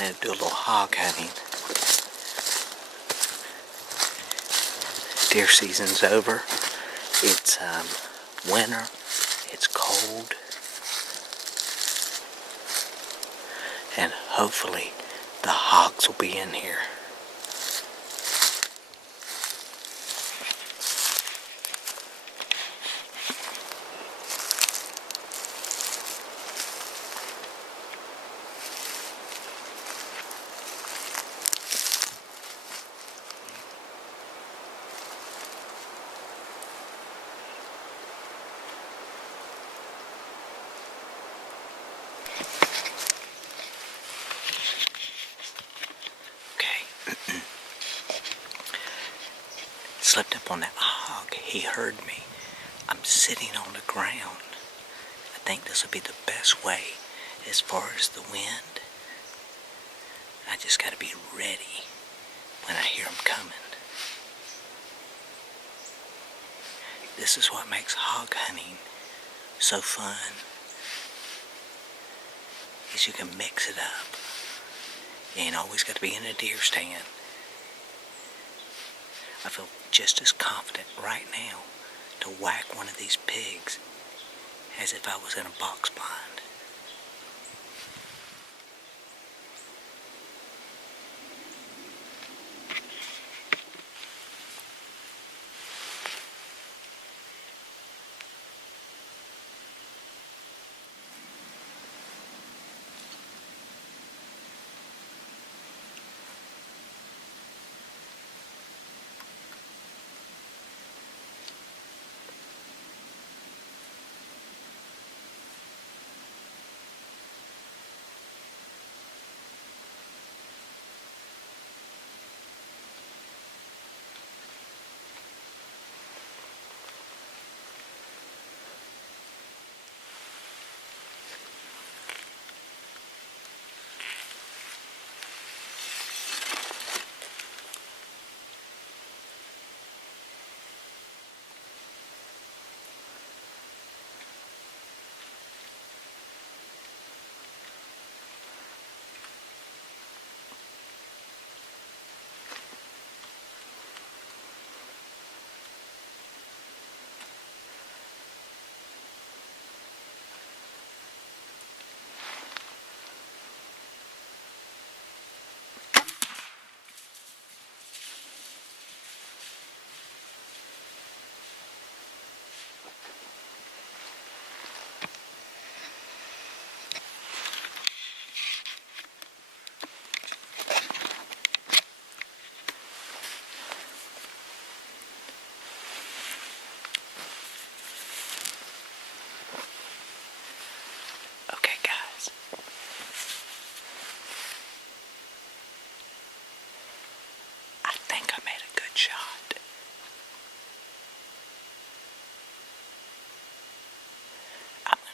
in to do a little hog hunting. Deer season's over. It's winter. It's cold. And hopefully the hogs will be in here. Slipped up on that hog. He heard me. I'm sitting on the ground. I think this will be the best way as far as the wind. I just got to be ready when I hear them coming. This is what makes hog hunting so fun, is you can mix it up. You ain't always got to be in a deer stand. I feel just as confident right now to whack one of these pigs as if I was in a box blind.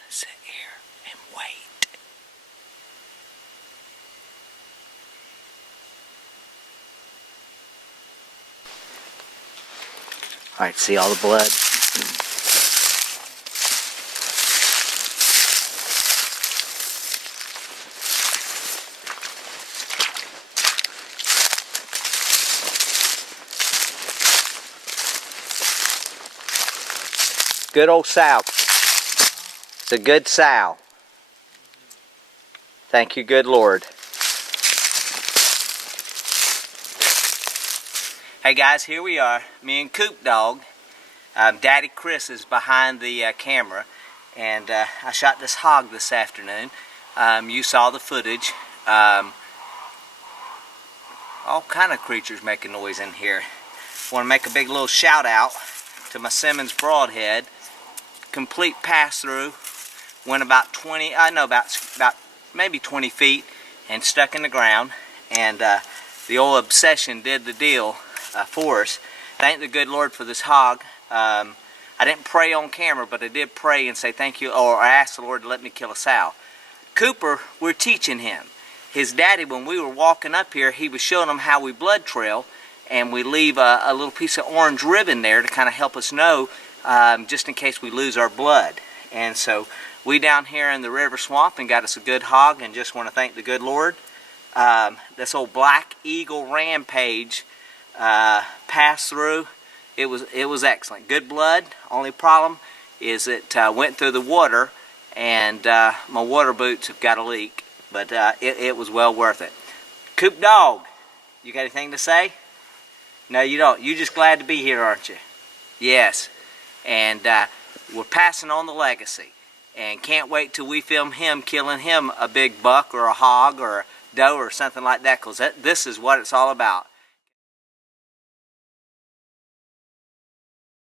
Sit here and wait. All right, see all the blood? Good old sow. It's a good sow. Thank you, good Lord. Hey guys, here we are. Me and Coop Dog. Daddy Chris is behind the camera. And I shot this hog this afternoon. You saw the footage. All kind of creatures making noise in here. Want to make a big little shout out to my Simmons Broadhead. Complete pass through. Went about 20, about maybe 20 feet and stuck in the ground. And the old Obsession did the deal for us. Thank the good Lord for this hog. I didn't pray on camera, but I did pray and say thank you, or I asked the Lord to let me kill a sow. Cooper, we're teaching him. His daddy, when we were walking up here, he was showing him how we blood trail, and we leave a little piece of orange ribbon there to kind of help us know, just in case we lose our blood. And so we down here in the river swamp and got us a good hog, and just want to thank the good Lord. this old Black Eagle Rampage pass through. It was excellent. Good blood. Only problem is it went through the water, and my water boots have got a leak. But it was well worth it. Coop Dog, you got anything to say? No, you don't. You're just glad to be here, aren't you? Yes. And we're passing on the legacy. And can't wait till we film him killing him a big buck or a hog or a doe or something like that, because this is what it's all about.